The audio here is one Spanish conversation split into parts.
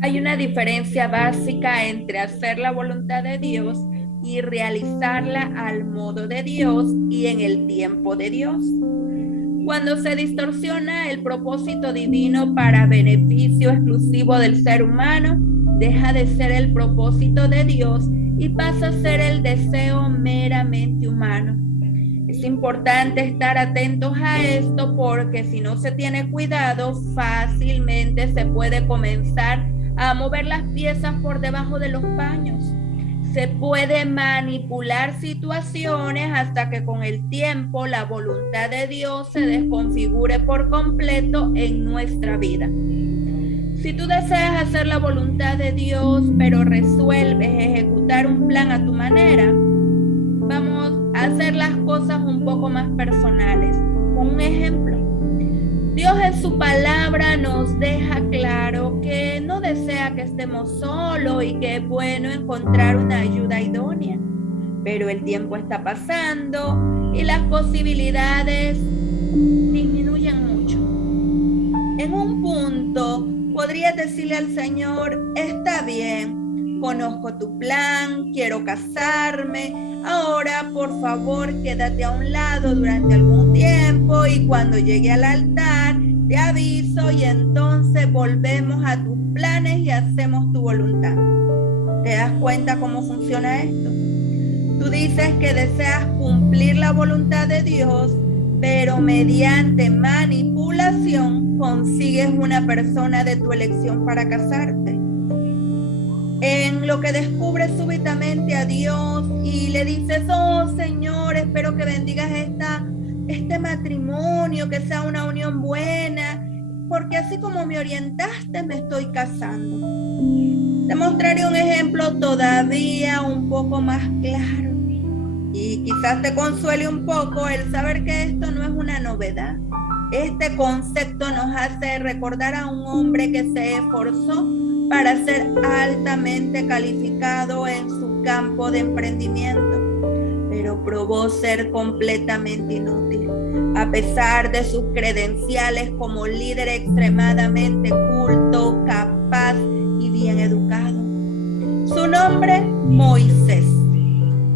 Hay una diferencia básica entre hacer la voluntad de Dios y realizarla al modo de Dios y en el tiempo de Dios. Cuando se distorsiona el propósito divino para beneficio exclusivo del ser humano, deja de ser el propósito de Dios y pasa a ser el deseo meramente humano. Es importante estar atentos a esto porque si no se tiene cuidado, fácilmente se puede comenzar a mover las piezas por debajo de los paños. Se puede manipular situaciones hasta que con el tiempo la voluntad de Dios se desconfigure por completo en nuestra vida. Si tú deseas hacer la voluntad de Dios, pero resuelves ejecutar un plan a tu manera, vamos a hacer las cosas un poco más personales. Con un ejemplo, Dios en su palabra nos deja claro que no desea que estemos solos y que es bueno encontrar una ayuda idónea. Pero el tiempo está pasando y las posibilidades disminuyen mucho. En un punto podrías decirle al Señor: está bien, conozco tu plan, quiero casarme, ahora por favor quédate a un lado durante algún tiempo y cuando llegue al altar te aviso y entonces volvemos a tus planes y hacemos tu voluntad. ¿Te das cuenta cómo funciona esto? Tú dices que deseas cumplir la voluntad de Dios, pero mediante manipulación consigues una persona de tu elección para casarte. En lo que descubres súbitamente a Dios y le dices: oh Señor, espero que bendigas este matrimonio, que sea una unión buena, porque así como me orientaste, me estoy casando. Te mostraré un ejemplo todavía un poco más claro y quizás te consuele un poco el saber que esto no es una novedad. Este concepto nos hace recordar a un hombre que se esforzó para ser altamente calificado en su campo de emprendimiento, pero probó ser completamente inútil, a pesar de sus credenciales como líder extremadamente culto, capaz y bien educado. Su nombre, Moisés.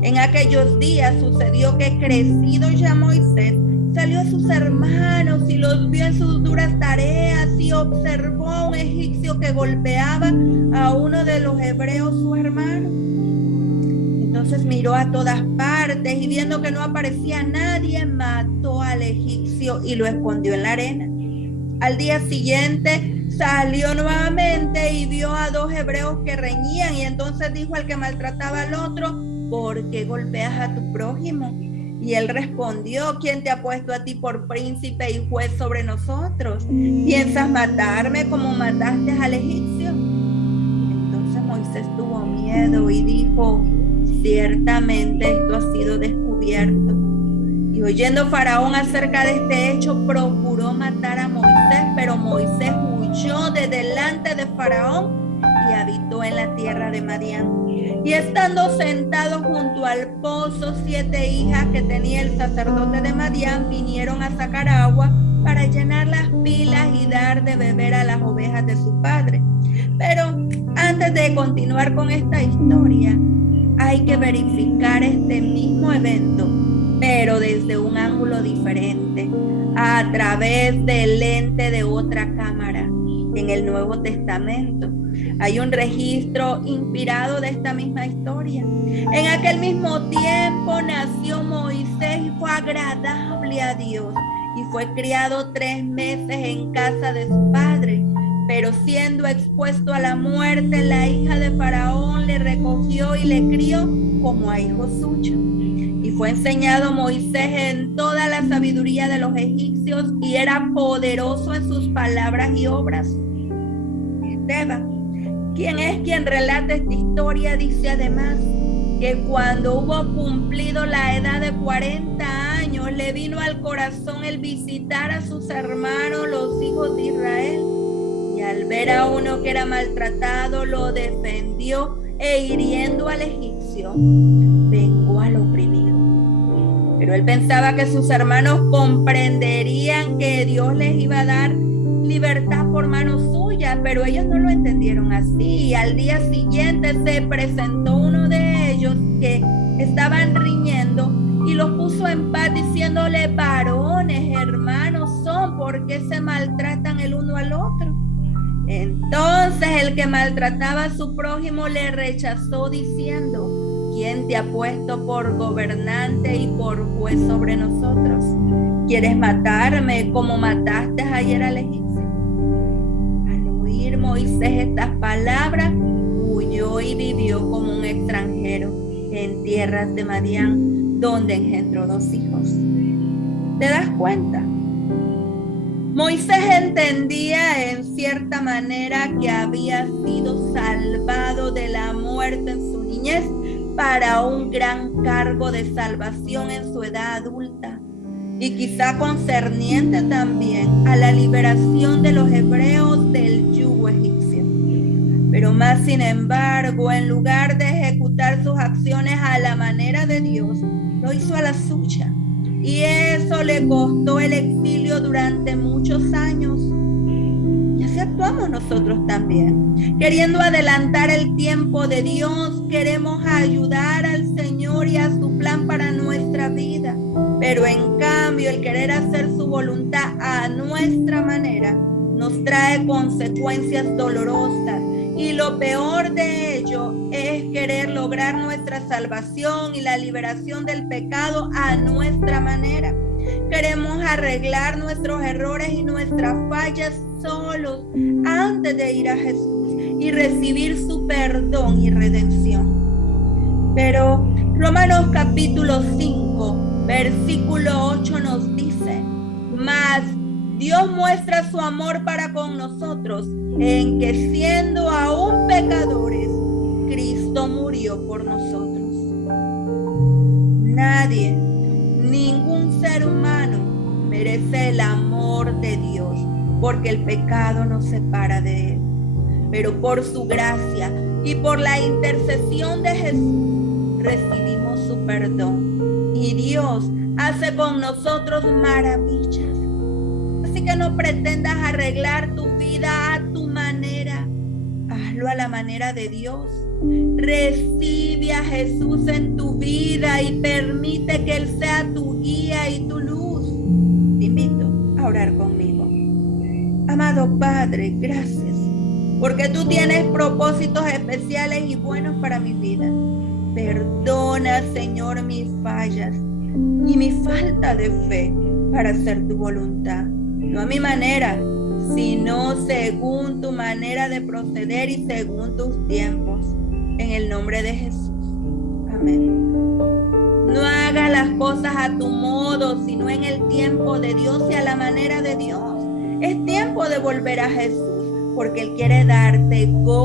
En aquellos días sucedió que, crecido ya Moisés, salió a sus hermanos y los vio en sus duras tareas y observó a un egipcio que golpeaba a uno de los hebreos, su hermano. Entonces miró a todas partes y viendo que no aparecía nadie, mató al egipcio y lo escondió en la arena. Al día siguiente salió nuevamente y vio a dos hebreos que reñían y entonces dijo al que maltrataba al otro: ¿por qué golpeas a tu prójimo? Y él respondió: ¿quién te ha puesto a ti por príncipe y juez sobre nosotros? ¿Piensas matarme como mataste al egipcio? Entonces Moisés tuvo miedo y dijo: ciertamente esto ha sido descubierto. Y oyendo Faraón acerca de este hecho, procuró matar a Moisés, pero Moisés huyó de delante de Faraón y habitó en la tierra de Madián. Y estando sentado junto al pozo, 7 hijas que tenía el sacerdote de Madián vinieron a sacar agua para llenar las pilas y dar de beber a las ovejas de su padre. Pero antes de continuar con esta historia, hay que verificar este mismo evento, pero desde un ángulo diferente, a través del lente de otra cámara. En el Nuevo Testamento hay un registro inspirado de esta misma historia. En aquel mismo tiempo nació Moisés y fue agradable a Dios y fue criado 3 meses en casa de su padre. Pero siendo expuesto a la muerte, la hija de Faraón le recogió y le crió como a hijo suyo. Y fue enseñado Moisés en toda la sabiduría de los egipcios y era poderoso en sus palabras y obras. Esteban, quien relata esta historia, dice además que cuando hubo cumplido la edad de 40 años, le vino al corazón el visitar a sus hermanos, los hijos de Israel. Y al ver a uno que era maltratado, lo defendió e hiriendo al egipcio, vengó al oprimido. Pero él pensaba que sus hermanos comprenderían que Dios les iba a dar libertad por mano suya, pero ellos no lo entendieron así. Y al día siguiente se presentó uno de ellos que estaban riñendo y los puso en paz diciéndole: varones, hermanos son, ¿por qué se maltratan el uno al otro? Entonces el que maltrataba a su prójimo le rechazó diciendo: ¿quién te ha puesto por gobernante y por juez sobre nosotros? ¿Quieres matarme como mataste ayer al egipcio? Al oír Moisés estas palabras, huyó y vivió como un extranjero en tierras de Madián, donde engendró 2 hijos. ¿Te das cuenta? Moisés entendía en cierta manera que había sido salvado de la muerte en su niñez para un gran cargo de salvación en su edad adulta, y quizá concerniente también a la liberación de los hebreos del yugo egipcio. Pero más sin embargo, en lugar de ejecutar sus acciones a la manera de Dios, lo hizo a la suya. Y eso le costó el exilio durante muchos años. Y así actuamos nosotros también. Queriendo adelantar el tiempo de Dios, queremos ayudar al Señor y a su plan para nuestra vida. Pero en cambio, el querer hacer su voluntad a nuestra manera nos trae consecuencias dolorosas. Y lo peor de ello es querer lograr nuestra salvación y la liberación del pecado a nuestra manera. Queremos arreglar nuestros errores y nuestras fallas solos antes de ir a Jesús y recibir su perdón y redención. Pero Romanos capítulo 5, versículo 8 nos dice: mas Dios muestra su amor para con nosotros en que, siendo aún pecadores, Cristo murió por nosotros. Nadie, ningún ser humano merece el amor de Dios, porque el pecado nos separa de Él. Pero por su gracia y por la intercesión de Jesús recibimos su perdón, y Dios hace con nosotros maravillas. Así que no pretendas arreglar tu vida a tu manera. Hazlo a la manera de Dios. Recibe a Jesús en tu vida y permite que Él sea tu guía y tu luz. Te invito a orar conmigo. Amado Padre, gracias, porque tú tienes propósitos especiales y buenos para mi vida. Perdona, Señor, mis fallas y mi falta de fe para hacer tu voluntad. No a mi manera, sino según tu manera de proceder y según tus tiempos. En el nombre de Jesús. Amén. No hagas las cosas a tu modo, sino en el tiempo de Dios y a la manera de Dios. Es tiempo de volver a Jesús, porque Él quiere darte gozo